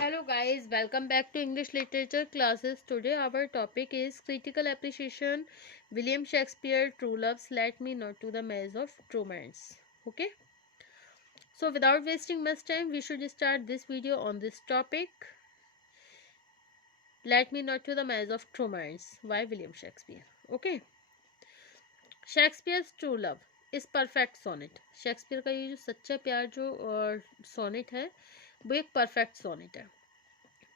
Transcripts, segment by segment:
Hello guys, welcome back to English literature classes. Today our topic is critical appreciation, William Shakespeare, True Loves, Let Me Not to the Maze of Romance. Okay, so without wasting much time, we should start this video on this topic. Let Me Not to the Maze of Romance by William Shakespeare. Okay, Shakespeare's True Love is perfect sonnet. Shakespeare का ये जो सच्चा प्यार जो sonnet है वो एक perfect sonnet है.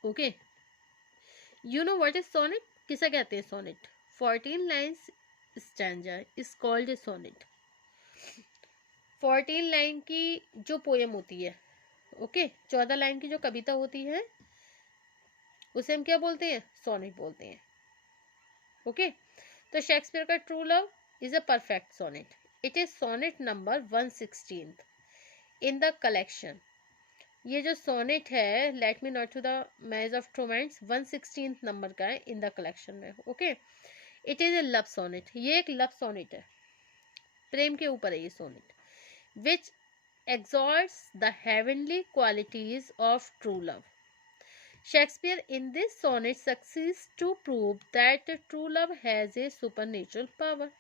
Okay, you know what is sonnet. किसे कहते हैं sonnet? 14 lines stanza is called a sonnet. 14 line की जो पोयम होती है, ओके, 14 लाइन की जो कविता होती है उसे हम क्या बोलते हैं? सोनेट बोलते हैं. ओके, तो शेक्सपियर का true love is a perfect sonnet. It is sonnet number 116 in the collection. ये जो सोनेट है let me not to the marriage of romance 116 number का है इन द कलेक्शन में. Okay, it is a love sonnet. ये एक love sonnet है, प्रेम के ऊपर है ये sonnet. Which exalts the heavenly qualities of true love. Shakespeare in this sonnet succeeds to prove that true love has a supernatural power.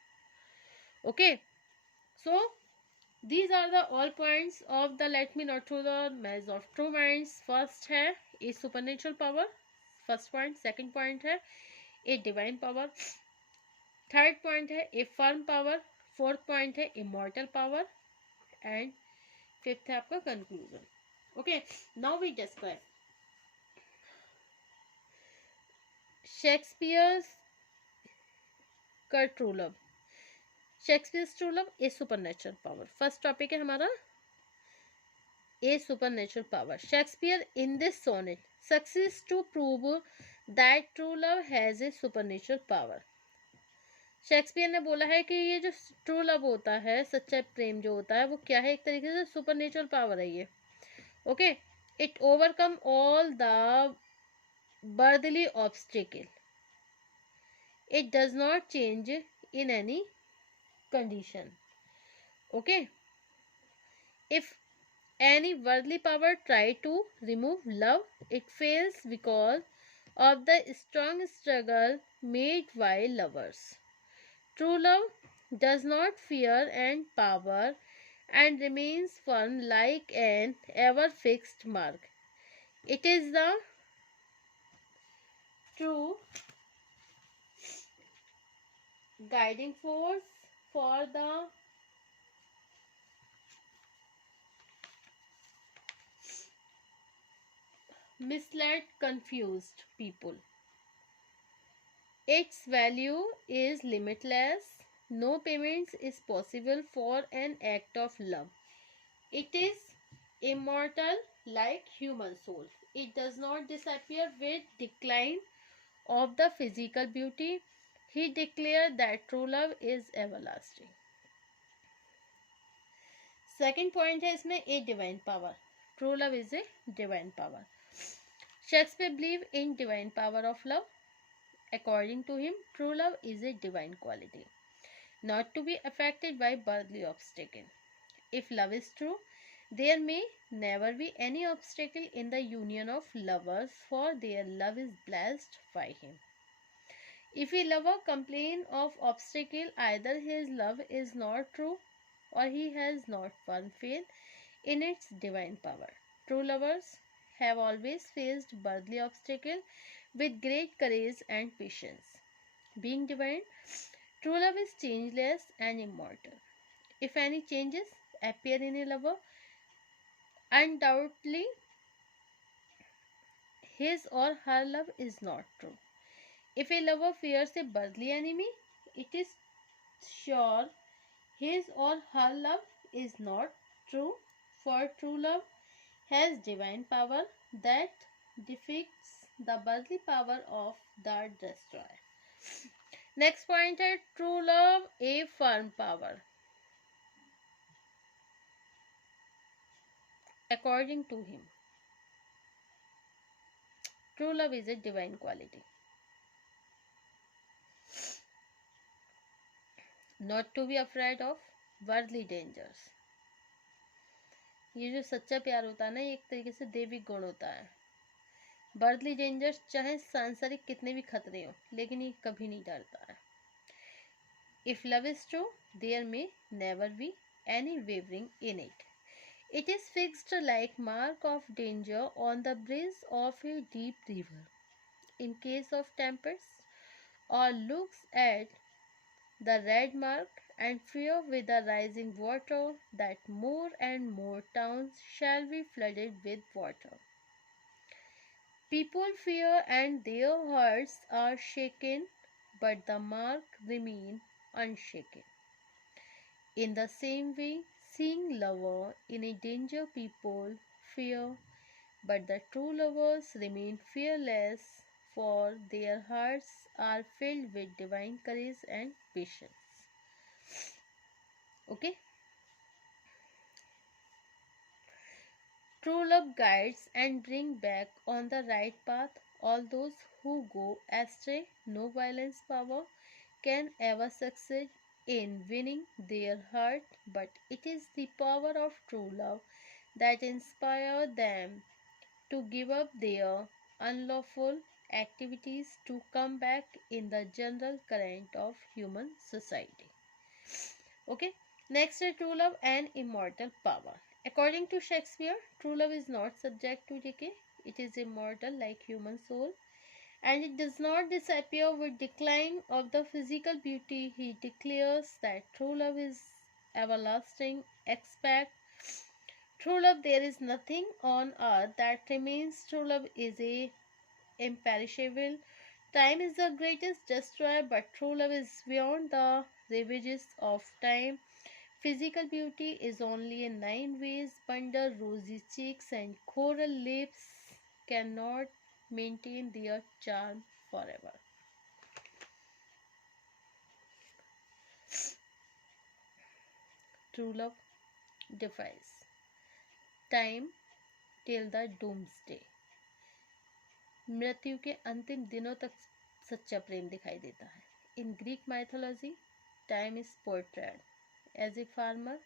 Okay, so these are the all points of the let me not to the maze of romance. First है a supernatural power, first point. Second point है a divine power. Third point है a firm power. Fourth point है immortal power. And fifth है आपका conclusion. Okay, now we describe Shakespeare's का true love. Shakespeare's true love a supernatural power. First topic है हमारा a supernatural power. Shakespeare in this sonnet success to prove that true love has a supernatural power. Shakespeare ने बोला है कि ये जो true love होता है, सच्चा प्रेम जो होता है, वो क्या है? एक तरीके से सुपरनेचुरल पावर है ये. Okay, it overcome all the birthly obstacle. It does not change in any condition. Okay, if any worldly power try to remove love, it fails because of the strong struggle made by lovers. True love does not fear and power and remains firm like an ever fixed mark. It is the true guiding force for the misled, confused people. Its value is limitless. No payments is possible for an act of love. It is immortal like human soul. It does not disappear with decline of the physical beauty. He declared that true love is everlasting. Second point है इसमें a divine power. True love is a divine power. Shakespeare believe in divine power of love. According to him, true love is a divine quality, not to be affected by worldly obstacle. If love is true, there may never be any obstacle in the union of lovers, for their love is blessed by him. If a lover complain of obstacle, either his love is not true or he has not firm faith in its divine power. True lovers have always faced worldly obstacle with great courage and patience. Being divine, true love is changeless and immortal. If any changes appear in a lover, undoubtedly his or her love is not true. If a lover fears a worldly enemy, it is sure his or her love is not true, for true love has divine power that defeats the worldly power of the destroyer. Next point है true love a firm power. According to him, true love is a divine quality, not to be afraid of worldly dangers. ये जो सच्चा प्यार होता है ना, ये एक तरीके से दैविक गुण होता है. बर्थली डेंजर्स, चाहे सांसारिक कितने भी खतरे हो, लेकिन ये कभी नहीं डरता है। If love is true, there may never be any wavering in it. It is fixed like mark of danger on the bridge of a deep river in case of tempest, or looks at the red mark and fear with the rising water that more and more towns shall be flooded with water. People fear and their hearts are shaken, but the mark remain unshaken. In the same way, seeing lover in a danger, people fear, but the true lovers remain fearless, for their hearts are filled with divine courage and patience. Okay? True love guides and brings back on the right path all those who go astray. No violence power can ever succeed in winning their heart, but it is the power of true love that inspires them to give up their unlawful activities to come back in the general current of human society. Okay, next is true love and immortal power. According to Shakespeare, true love is not subject to decay, it is immortal like human soul, and it does not disappear with decline of the physical beauty. He declares that true love is everlasting. Expect true love, there is nothing on earth that remains. True love is a imperishable. Time is the greatest destroyer, but true love is beyond the ravages of time. Physical beauty is only in 9 ways. Wonder, rosy cheeks, and coral lips cannot maintain their charm forever. True love defies time till the doomsday. मृत्यु के अंतिम दिनों तक सच्चा प्रेम दिखाई देता है. In Greek mythology, time is portrayed as a farmer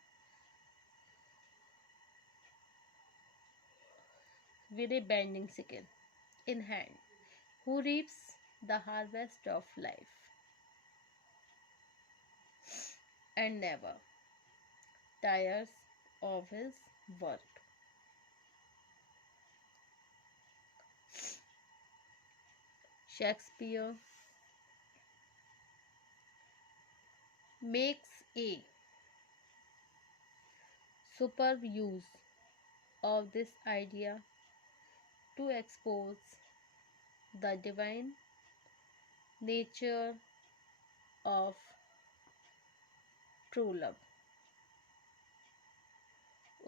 with a bending sickle in hand, who reaps the harvest of life and never tires of his work. Shakespeare makes a superb use of this idea to expose the divine nature of true love.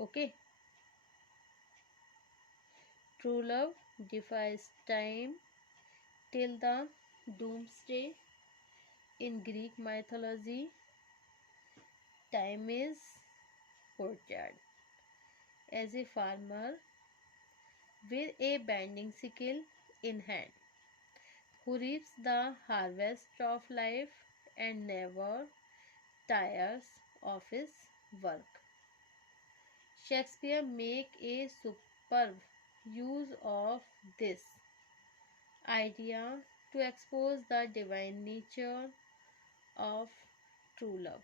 Okay, true love defies time till the doomsday. In Greek mythology, time is portrayed as a farmer with a bending sickle in hand, who reaps the harvest of life and never tires of his work. Shakespeare make a superb use of this idea to expose the divine nature of true love.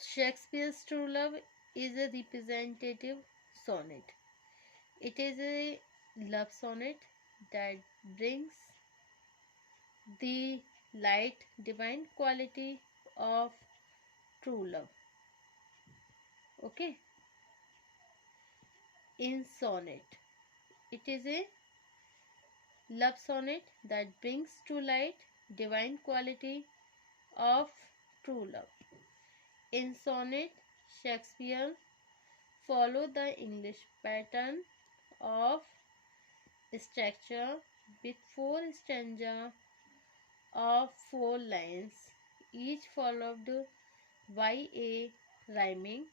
Shakespeare's true love is a representative sonnet. It is a love sonnet that brings the light divine quality of true love. Okay, in sonnet, it is a love sonnet that brings to light divine quality of true love. In sonnet, Shakespeare followed the English pattern of structure with 4 stanzas of 4 lines, each followed by a rhyming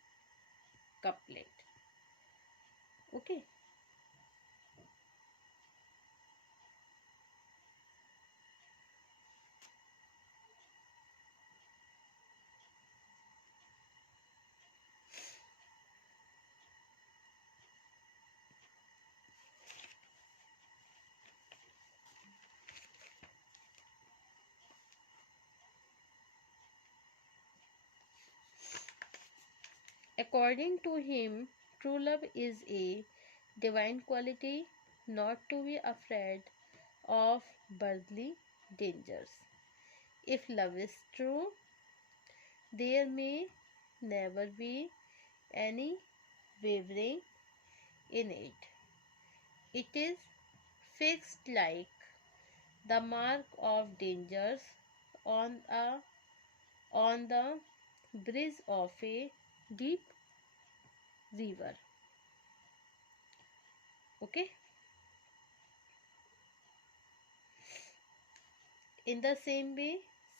couplet. Okay. According to him, true love is a divine quality, not to be afraid of worldly dangers. If love is true, there may never be any wavering in it. It is fixed like the mark of dangers on the bridge of a deep river. Okay. In the same way,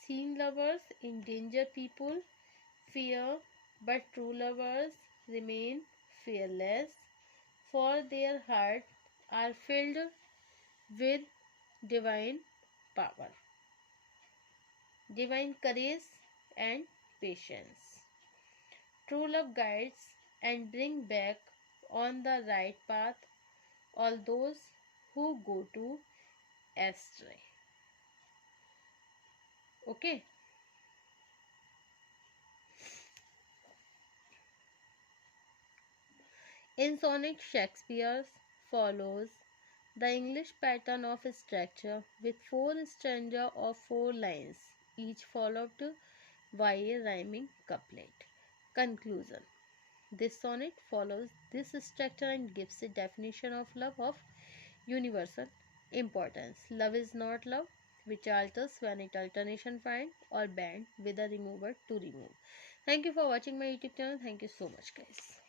seen lovers endanger people fear, but true lovers remain fearless, for their hearts are filled with divine power, divine courage, and patience. True love guides and brings back on the right path all those who go to astray. Okay. In sonnet, Shakespeare follows the English pattern of structure with four stanzas of 4 lines, each followed by a rhyming couplet. Conclusion. This sonnet follows this structure and gives a definition of love of universal importance. Love is not love, which alters when it alternation find or band with a remover to remove. Thank you for watching my YouTube channel. Thank you so much, guys.